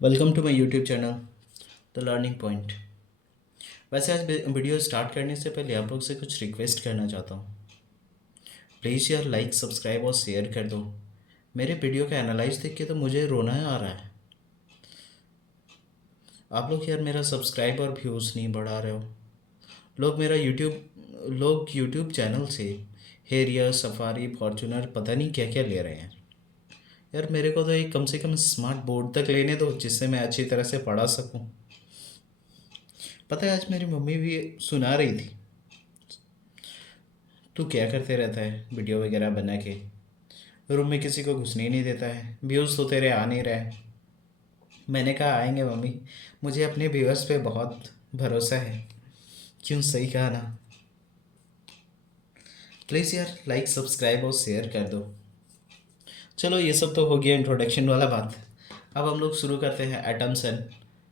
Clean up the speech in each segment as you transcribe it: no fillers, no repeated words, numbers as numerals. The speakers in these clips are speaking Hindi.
Welcome to my YouTube channel the learning point. वैसे आज वीडियो स्टार्ट करने से पहले आप लोग से कुछ रिक्वेस्ट करना चाहता हूँ। प्लीज़ यार लाइक सब्सक्राइब और शेयर कर दो। मेरे वीडियो का एनालाइज देख के तो मुझे रोना आ रहा है। आप लोग यार मेरा सब्सक्राइब और व्यूज़ नहीं बढ़ा रहे हो। लोग यूट्यूब चैनल से हेरियर सफारी फॉर्चूनर पता नहीं क्या क्या ले रहे हैं। यार मेरे को तो एक कम से कम स्मार्ट बोर्ड तक लेने दो जिससे मैं अच्छी तरह से पढ़ा सकूँ। पता है आज मेरी मम्मी भी सुना रही थी, तू क्या करते रहता है वीडियो वगैरह बना के, रूम में किसी को घुसने ही नहीं देता है, व्यूज़ तो तेरे आ नहीं रहे। मैंने कहा आएंगे मम्मी, मुझे अपने व्यूअर्स पे बहुत भरोसा है। क्यों, सही कहा ना। प्लीज़ यार लाइक सब्सक्राइब और शेयर कर दो। चलो ये सब तो हो गया इंट्रोडक्शन वाला बात। अब हम लोग शुरू करते हैं एटम्स एंड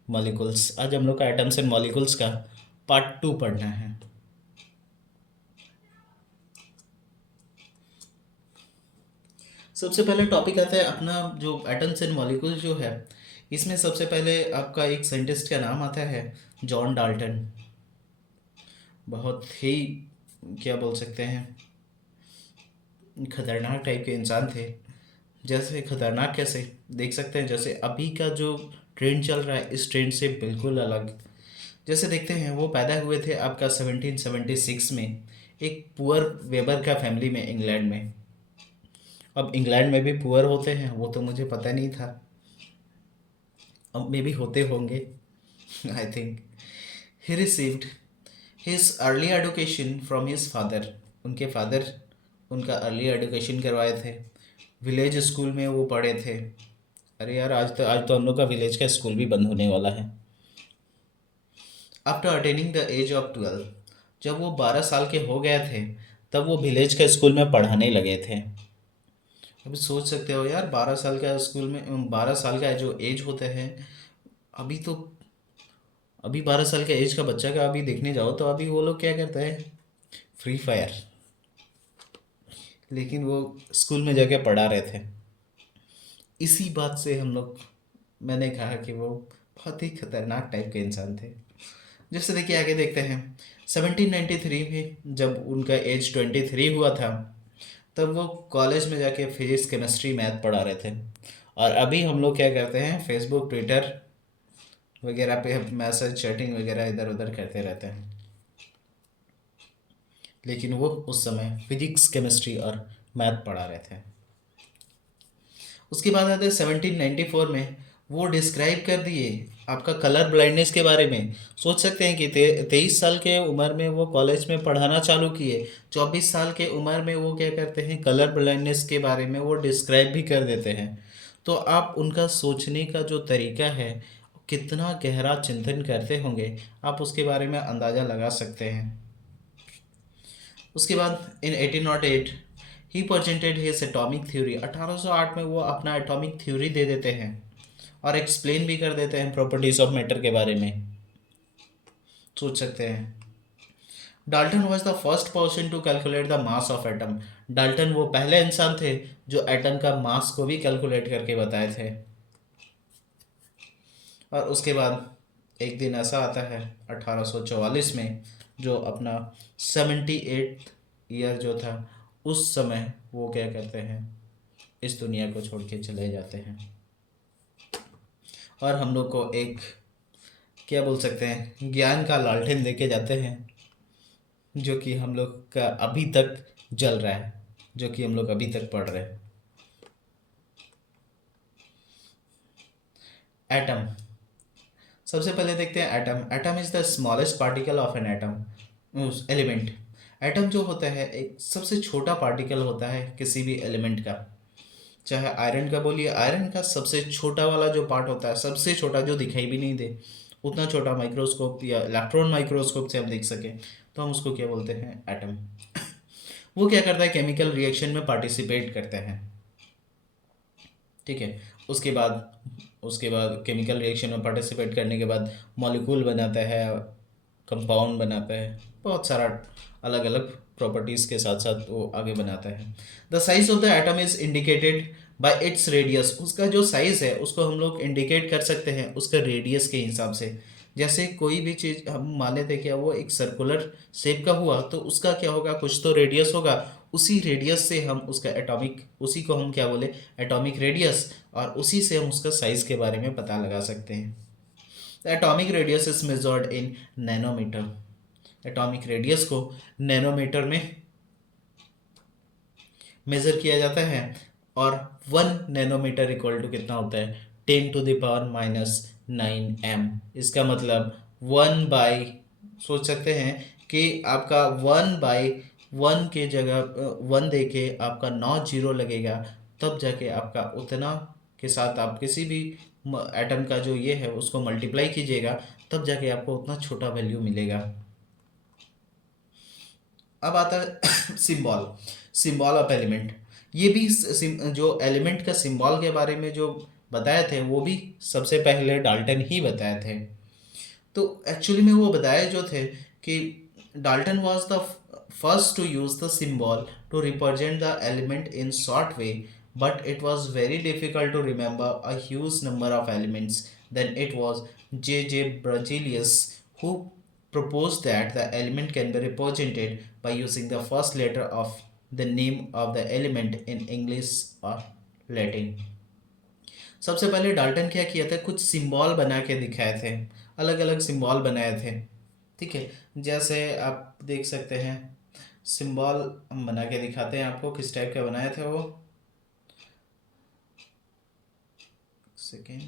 मॉलिक्यूल्स। आज हम लोग का एटम्स एंड मॉलिक्यूल्स का पार्ट 2 पढ़ना है। सबसे पहले टॉपिक आता है अपना जो एटम्स एंड मॉलिक्यूल्स जो है। इसमें सबसे पहले आपका एक साइंटिस्ट का नाम आता है, जॉन डाल्टन। बहुत ही, क्या बोल सकते हैं, खतरनाक टाइप के इंसान थे। जैसे खतरनाक कैसे देख सकते हैं, जैसे अभी का जो ट्रेंड चल रहा है इस ट्रेंड से बिल्कुल अलग। जैसे देखते हैं वो पैदा हुए थे आपका 1776 में एक पुअर वेबर का फैमिली में, इंग्लैंड में। अब इंग्लैंड में भी पुअर होते हैं वो तो मुझे पता नहीं था, अब मे भी होते होंगे। I think he received his early education from his father. उनके फादर उनका अर्ली एडुकेशन करवाए थे। विलेज स्कूल में वो पढ़े थे। अरे यार आज तो हम लोग का विलेज का स्कूल भी बंद होने वाला है। After attaining the age of 12, जब वो 12 साल के हो गए थे तब वो विलेज के स्कूल में पढ़ाने लगे थे। अभी सोच सकते हो यार, 12 साल का स्कूल में, 12 साल का जो एज होता है, अभी तो, अभी 12 साल के एज का बच्चा का अभी देखने जाओ तो अभी वो लोग क्या करते हैं, फ्री फायर। लेकिन वो स्कूल में जाके पढ़ा रहे थे। इसी बात से हम लोग, मैंने कहा कि वो बहुत ही खतरनाक टाइप के इंसान थे। जैसे देखिए आगे देखते हैं, 1793 में जब उनका एज 23 हुआ था तब वो कॉलेज में जाके फिजिक्स केमिस्ट्री मैथ पढ़ा रहे थे। और अभी हम लोग क्या करते हैं, फेसबुक ट्विटर वगैरह पे मैसेज चैटिंग वगैरह इधर उधर करते रहते हैं। लेकिन वो उस समय फिजिक्स केमिस्ट्री और मैथ पढ़ा रहे थे। उसके बाद आते हैं 1794 में, वो डिस्क्राइब कर दिए आपका कलर ब्लाइंडनेस के बारे में। सोच सकते हैं कि 23 साल के उम्र में वो कॉलेज में पढ़ाना चालू किए, 24 साल के उम्र में वो क्या करते हैं, कलर ब्लाइंडनेस के बारे में वो डिस्क्राइब भी कर देते हैं। तो आप उनका सोचने का जो तरीका है, कितना गहरा चिंतन करते होंगे, आप उसके बारे में अंदाज़ा लगा सकते हैं। उसके बाद इन 1808 he presented his atomic theory. 1808 में वो अपना एटॉमिक थ्योरी दे देते हैं और एक्सप्लेन भी कर देते हैं प्रॉपर्टीज ऑफ मैटर के बारे में। सोच सकते हैं, Dalton was the first person to calculate the mass of atom. Dalton वो पहले इंसान थे जो एटम का मास को भी कैलकुलेट करके बताए थे। और उसके बाद एक दिन ऐसा आता है 1844 में, जो अपना 78 ईयर जो था, उस समय वो क्या करते हैं, इस दुनिया को छोड़ के चले जाते हैं। और हम लोग को एक, क्या बोल सकते हैं, ज्ञान का लालटेन देके जाते हैं, जो कि हम लोग का अभी तक जल रहा है, जो कि हम लोग अभी तक पढ़ रहे हैं। एटम, सबसे पहले देखते हैं atom. Atom is the smallest particle of an atom element. Atom जो होता है एक सबसे छोटा पार्टिकल होता है किसी भी एलिमेंट का। चाहे आयरन का बोलिए, आयरन का सबसे छोटा वाला जो पार्ट होता है, सबसे छोटा जो दिखाई भी नहीं दे, उतना छोटा माइक्रोस्कोप या इलेक्ट्रॉन माइक्रोस्कोप से हम देख सकें तो हम उसको क्या बोलते हैं, एटम। वो क्या करता है, केमिकल रिएक्शन में पार्टिसिपेट करते हैं। ठीक है। उसके बाद केमिकल रिएक्शन में पार्टिसिपेट करने के बाद मॉलिक्यूल बनाता है, कंपाउंड बनाता है, बहुत सारा अलग अलग प्रॉपर्टीज़ के साथ साथ वो आगे बनाता है। The size of the atom is indicated by its radius, उसका जो साइज़ है उसको हम लोग इंडिकेट कर सकते हैं उसका रेडियस के हिसाब से। जैसे कोई भी चीज़ हम मान लेते हैं क्या वो एक सर्कुलर शेप का हुआ तो उसका क्या होगा, कुछ तो रेडियस होगा, उसी रेडियस से हम उसका एटॉमिक, उसी को हम क्या बोले, एटॉमिक रेडियस, और उसी से हम उसका साइज़ के बारे में पता लगा सकते हैं। The atomic radius is measured in nanometre. Atomic radius को नैनोमीटर में मेज़र किया जाता है। और 1 नैनोमीटर इक्वल टू कितना होता है, 10⁻⁹ इसका मतलब 1 बाई, सोच सकते हैं कि आपका 1/1 के जगह 1 दे के आपका 9 जीरो लगेगा, तब जाके आपका उतना के साथ आप किसी भी एटम का जो ये है उसको मल्टीप्लाई कीजिएगा, तब जाके आपको उतना छोटा वैल्यू मिलेगा। अब आता है सिंबल, सिंबल ऑफ एलिमेंट। ये भी जो एलिमेंट का सिंबल के बारे में जो बताए थे वो भी सबसे पहले डाल्टन ही बताए थे। तो एक्चुअली में वो बताए जो थे कि Dalton was the first to use the symbol to represent the element in short way, but it was very difficult to remember a huge number of elements. Then it was J.J. Berzelius who proposed that the element can be represented by using the first letter of the name of the element in English or Latin. सबसे पहले डाल्टन क्या किया था, कुछ सिंबल बना के दिखाए थे, अलग अलग सिंबल बनाए थे। ठीक है, जैसे आप देख सकते हैं सिंबल हम बना के दिखाते हैं आपको, किस टाइप का बनाए थे वो, सेकेंड।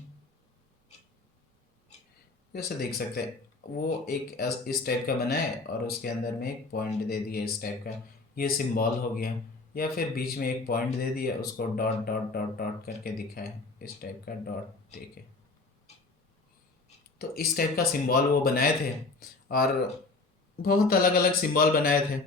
जैसे देख सकते हैं वो एक इस टाइप का बना है और उसके अंदर में एक पॉइंट दे दिया इस टाइप का, ये सिंबल हो गया। या फिर बीच में एक पॉइंट दे दिया, उसको डॉट डॉट डॉट डॉट करके दिखाए, इस टाइप का डॉट देके, तो इस टाइप का सिंबल वो बनाए थे। और बहुत अलग अलग सिंबल बनाए थे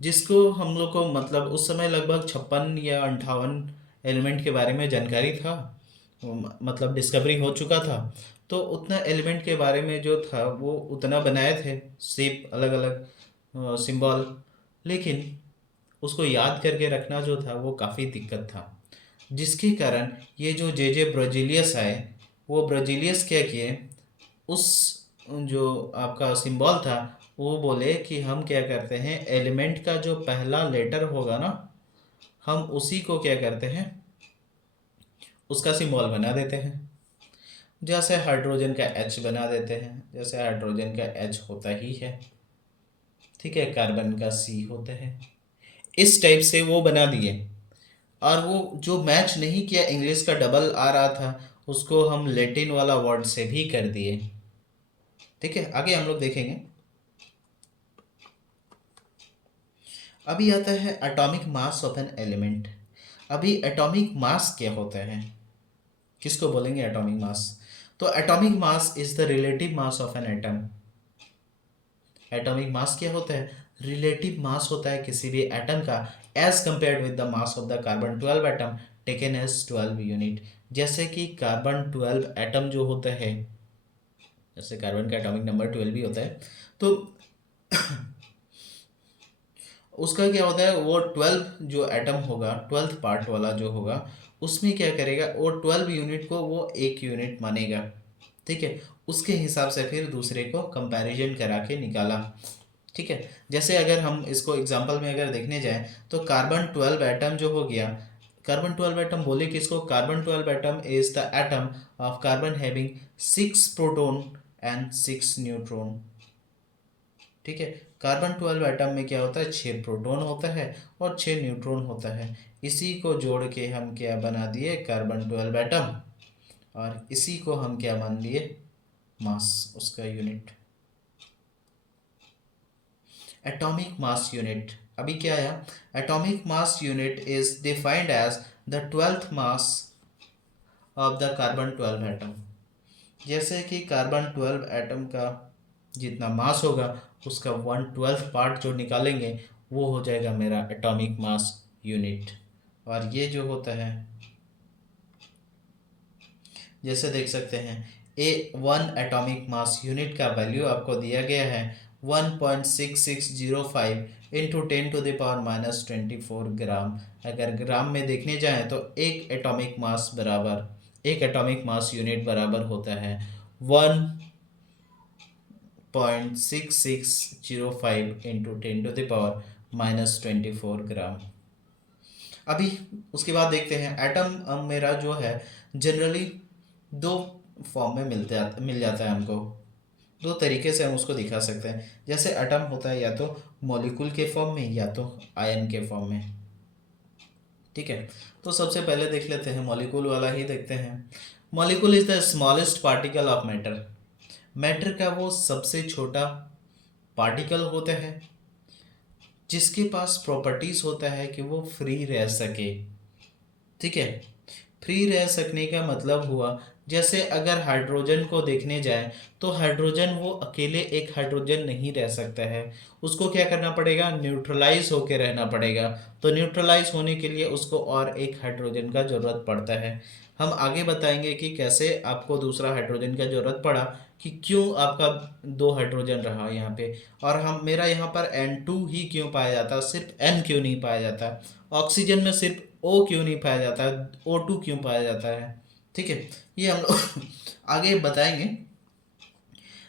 जिसको हम लोग को मतलब उस समय लगभग 56 या 58 एलिमेंट के बारे में जानकारी था, मतलब डिस्कवरी हो चुका था। तो उतना एलिमेंट के बारे में जो था वो उतना बनाए थे, शेप अलग अलग सिंबल, लेकिन उसको याद करके रखना जो था वो काफ़ी दिक्कत था। जिसके कारण ये जो जे ब्राजीलियस आए, वो ब्राजीलियस क्या किए, उस जो आपका सिंबल था वो बोले कि हम क्या करते हैं, एलिमेंट का जो पहला लेटर होगा ना, हम उसी को क्या करते हैं, उसका सिंबल बना देते हैं। जैसे हाइड्रोजन का एच बना देते हैं, जैसे हाइड्रोजन का एच होता ही है, ठीक है, कार्बन का सी होता है, इस टाइप से वो बना दिए। और वो जो मैच नहीं किया, इंग्लिश का डबल आ रहा था, उसको हम लैटिन वाला वर्ड से भी कर दिए। ठीक है, आगे हम लोग देखेंगे। अभी आता है atomic mass of an element. अभी एटॉमिक मास क्या होता है, किसको बोलेंगे एटॉमिक मास, तो atomic mass is the relative mass of an atom. Atomic mass क्या होता है, रिलेटिव मास होता है किसी भी एटम का as compared with the mass of the carbon 12 atom taken as 12 unit. जैसे कि कार्बन 12 एटम जो होता है, जैसे कार्बन का एटॉमिक नंबर 12 भी होता है, तो उसका क्या होता है, वो 12 जो एटम होगा, 12th पार्ट वाला जो होगा, उसमें क्या करेगा, वो 12 यूनिट को वो एक यूनिट मानेगा। ठीक है, उसके हिसाब से फिर दूसरे को कंपैरिजन करा के निकाला। ठीक है, जैसे अगर हम इसको एग्जांपल में अगर देखने जाएं तो कार्बन 12 एटम जो हो गया, कार्बन 12 एटम बोले कि इसको, carbon 12 atom is the atom of carbon having 6 proton and 6 neutron. ठीक है, कार्बन 12 एटम में क्या होता है, 6 प्रोटॉन होता है और 6 न्यूट्रॉन होता है। इसी को जोड़ के हम क्या बना दिए, कार्बन 12 एटम, और इसी को हम क्या मान लिए, मास, उसका यूनिट, एटॉमिक मास यूनिट। अभी क्या आया, atomic mass unit is defined as the 12th mass of the carbon 12 atom. जैसे कि कार्बन 12 एटम का जितना मास होगा, उसका 1/12 पार्ट जो निकालेंगे वो हो जाएगा मेरा एटॉमिक मास यूनिट। और ये जो होता है, जैसे देख सकते हैं वन एटॉमिक मास यूनिट का वैल्यू आपको दिया गया है 1.6605 इंटू 10⁻⁻24 ग्राम। अगर ग्राम में देखने जाएं तो एक एटॉमिक मास यूनिट बराबर होता है 1.6605 इंटू 10⁻⁻24 ग्राम। अभी उसके बाद देखते हैं एटम मेरा जो है जनरली दो फॉर्म में मिल जाता है हमको। दो तरीके से हम उसको दिखा सकते हैं। जैसे एटम होता है या तो मॉलिक्यूल के फॉर्म में या तो आयन के फॉर्म में। ठीक है, तो सबसे पहले देख लेते हैं मॉलिक्यूल वाला ही देखते हैं। Molecule is the smallest particle of matter. Matter का वो सबसे छोटा पार्टिकल होता है जिसके पास प्रॉपर्टीज होता है कि वो फ्री रह सके। ठीक है, फ्री रह सकने का मतलब हुआ जैसे अगर हाइड्रोजन को देखने जाए तो हाइड्रोजन वो अकेले एक हाइड्रोजन नहीं रह सकता है, उसको क्या करना पड़ेगा, न्यूट्रलाइज होके रहना पड़ेगा। तो न्यूट्रलाइज होने के लिए उसको और एक हाइड्रोजन का ज़रूरत पड़ता है। हम आगे बताएंगे कि कैसे आपको दूसरा हाइड्रोजन का ज़रूरत पड़ा, कि क्यों आपका दो हाइड्रोजन रहा यहाँ पे, और हम मेरा यहाँ पर N2 ही क्यों पाया जाता, सिर्फ N क्यों नहीं पाया जाता, ऑक्सीजन में सिर्फ O क्यों नहीं पाया जाता है, O2 क्यों पाया जाता है। ठीक है, ये हम लोग आगे बताएंगे।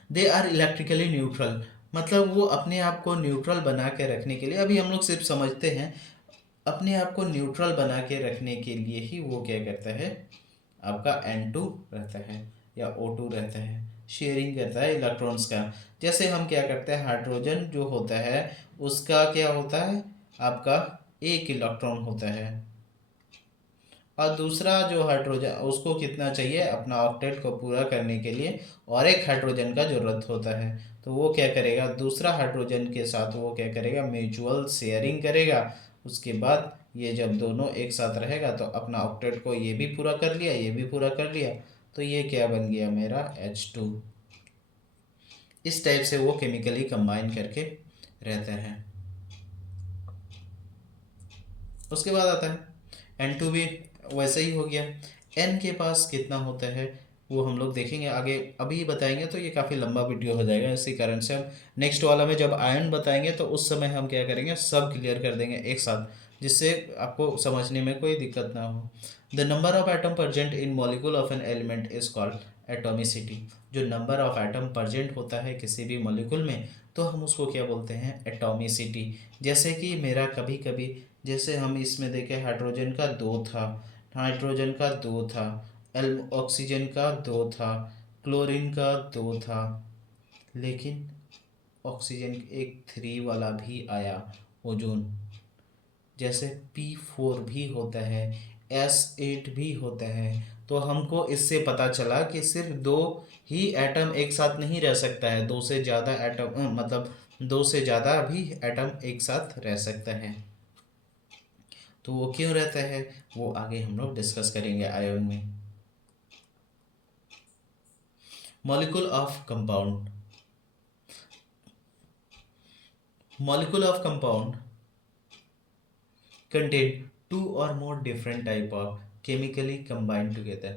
दे आर इलेक्ट्रिकली न्यूट्रल, मतलब वो अपने आप को न्यूट्रल बना के रखने के लिए, अभी हम लोग सिर्फ समझते हैं अपने आप को न्यूट्रल बना के रखने के लिए ही वो क्या करता है, आपका N2 रहता है या O2 रहता है, शेयरिंग करता है इलेक्ट्रॉन्स का। जैसे हम क्या करते हैं, हाइड्रोजन जो होता है उसका क्या होता है, आपका एक इलेक्ट्रॉन होता है, और दूसरा जो हाइड्रोजन उसको कितना चाहिए अपना ऑक्टेट को पूरा करने के लिए, और एक हाइड्रोजन का ज़रूरत होता है। तो वो क्या करेगा, दूसरा हाइड्रोजन के साथ वो क्या करेगा, म्यूचुअल शेयरिंग करेगा। उसके बाद ये जब दोनों एक साथ रहेगा तो अपना ऑक्टेट को ये भी पूरा कर लिया, ये भी पूरा कर लिया, तो ये क्या बन गया मेरा H2। इस टाइप से वो केमिकली कंबाइन करके रहता है। उसके बाद आता है N2 भी वैसे ही हो गया। N के पास कितना होता है वो हम लोग देखेंगे आगे, अभी बताएंगे तो ये काफ़ी लंबा वीडियो हो जाएगा, इसी कारण से हम नेक्स्ट वाला में जब आयन बताएंगे तो उस समय हम क्या करेंगे, सब क्लियर कर देंगे एक साथ, जिससे आपको समझने में कोई दिक्कत ना हो। The number of atom present in molecule of an element is called atomicity. जो नंबर ऑफ एटम प्रजेंट होता है किसी भी मॉलिक्यूल में तो हम उसको क्या बोलते हैं, एटोमिसिटी। जैसे कि मेरा कभी कभी, जैसे हम इसमें देखें हाइड्रोजन का दो था, हाइड्रोजन का दो था, ऑक्सीजन का दो था, क्लोरीन का दो था, लेकिन ऑक्सीजन एक थ्री वाला भी आया, ओजोन। जैसे P4 भी होता है, S8 भी होता है। तो हमको इससे पता चला कि सिर्फ दो ही एटम एक साथ नहीं रह सकता है, दो से ज़्यादा एटम मतलब दो से ज़्यादा भी एटम एक साथ रह सकता है। तो वो क्यों रहता है वो आगे हम लोग डिस्कस करेंगे आयन में। Molecule of compound, molecule of compound contain two or more different type of chemically combined together,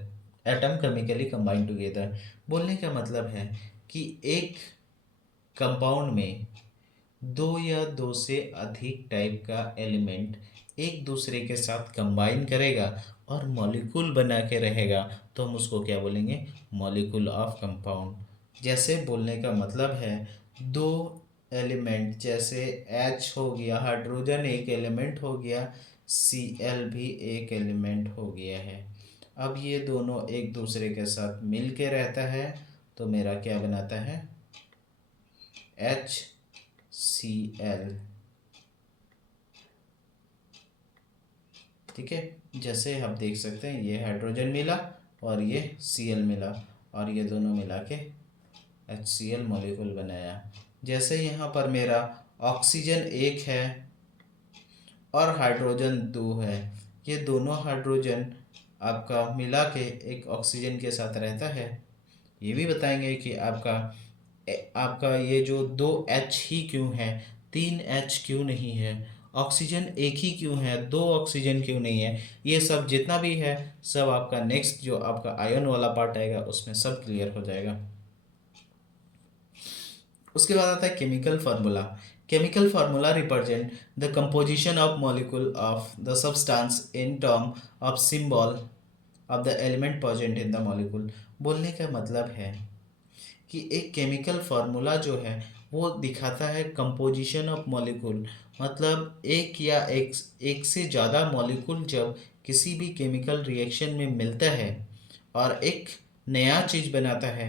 atom chemically combined together. बोलने का मतलब है कि एक कंपाउंड में दो या दो से अधिक टाइप का एलिमेंट एक दूसरे के साथ कंबाइन करेगा और मॉलिक्यूल बना के रहेगा, तो हम उसको क्या बोलेंगे, मॉलिक्यूल ऑफ कंपाउंड। जैसे बोलने का मतलब है दो एलिमेंट, जैसे H हो गया, हाइड्रोजन एक एलिमेंट हो गया, Cl भी एक एलिमेंट हो गया है। अब ये दोनों एक दूसरे के साथ मिल के रहता है तो मेरा क्या बनाता है, HCl। ठीक है, जैसे आप देख सकते हैं ये हाइड्रोजन मिला और ये Cl मिला और ये दोनों मिला के HCl मॉलिक्यूल बनाया। जैसे यहाँ पर मेरा ऑक्सीजन एक है और हाइड्रोजन दो है, ये दोनों हाइड्रोजन आपका मिला के एक ऑक्सीजन के साथ रहता है। ये भी बताएंगे कि आपका ये जो दो H ही क्यों है, तीन H क्यों नहीं है, ऑक्सीजन एक ही क्यों है, दो ऑक्सीजन क्यों नहीं है, ये सब जितना भी है सब आपका नेक्स्ट जो आपका आयन वाला पार्ट आएगा उसमें सब क्लियर हो जाएगा। उसके बाद आता है chemical formula. Chemical formula represent the composition of molecule of the substance in term of symbol of the element present in the molecule. बोलने का मतलब है कि एक केमिकल फार्मूला जो है वो दिखाता है कंपोजिशन ऑफ मॉलिक्यूल, मतलब एक से ज़्यादा मॉलिक्यूल जब किसी भी केमिकल रिएक्शन में मिलता है और एक नया चीज़ बनाता है,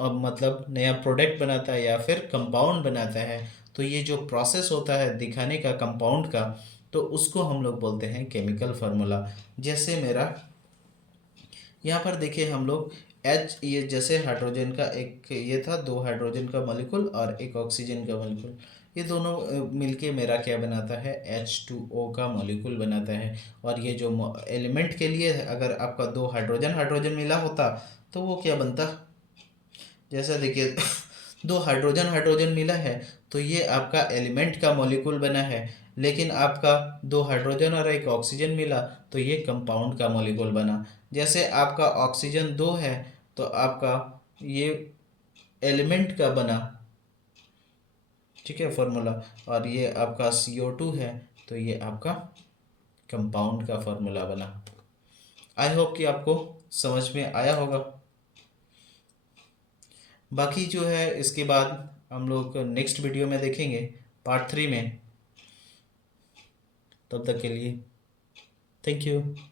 अब मतलब नया प्रोडक्ट बनाता है या फिर कंपाउंड बनाता है, तो ये जो प्रोसेस होता है दिखाने का कंपाउंड का, तो उसको हम लोग बोलते हैं केमिकल फार्मूला। जैसे मेरा यहाँ पर देखिए हम लोग एच, ये जैसे हाइड्रोजन का एक ये था, दो हाइड्रोजन का मॉलिक्यूल और एक ऑक्सीजन का मॉलिक्यूल, ये दोनों मिलके मेरा क्या बनाता है, H2O का मॉलिक्यूल बनाता है। और ये जो एलिमेंट के लिए अगर आपका दो हाइड्रोजन हाइड्रोजन मिला होता तो वो क्या बनता, जैसा देखिए दो हाइड्रोजन हाइड्रोजन मिला है तो ये आपका एलिमेंट का मॉलिक्यूल बना है, लेकिन आपका दो हाइड्रोजन और एक ऑक्सीजन मिला तो ये कंपाउंड का मॉलिक्यूल बना। जैसे आपका ऑक्सीजन दो है तो आपका ये एलिमेंट का बना, ठीक है फार्मूला, और ये आपका CO2 है तो ये आपका कंपाउंड का फार्मूला बना। आई होप कि आपको समझ में आया होगा। बाकी जो है इसके बाद हम लोग नेक्स्ट वीडियो में देखेंगे पार्ट 3 में। तब तक के लिए थैंक यू।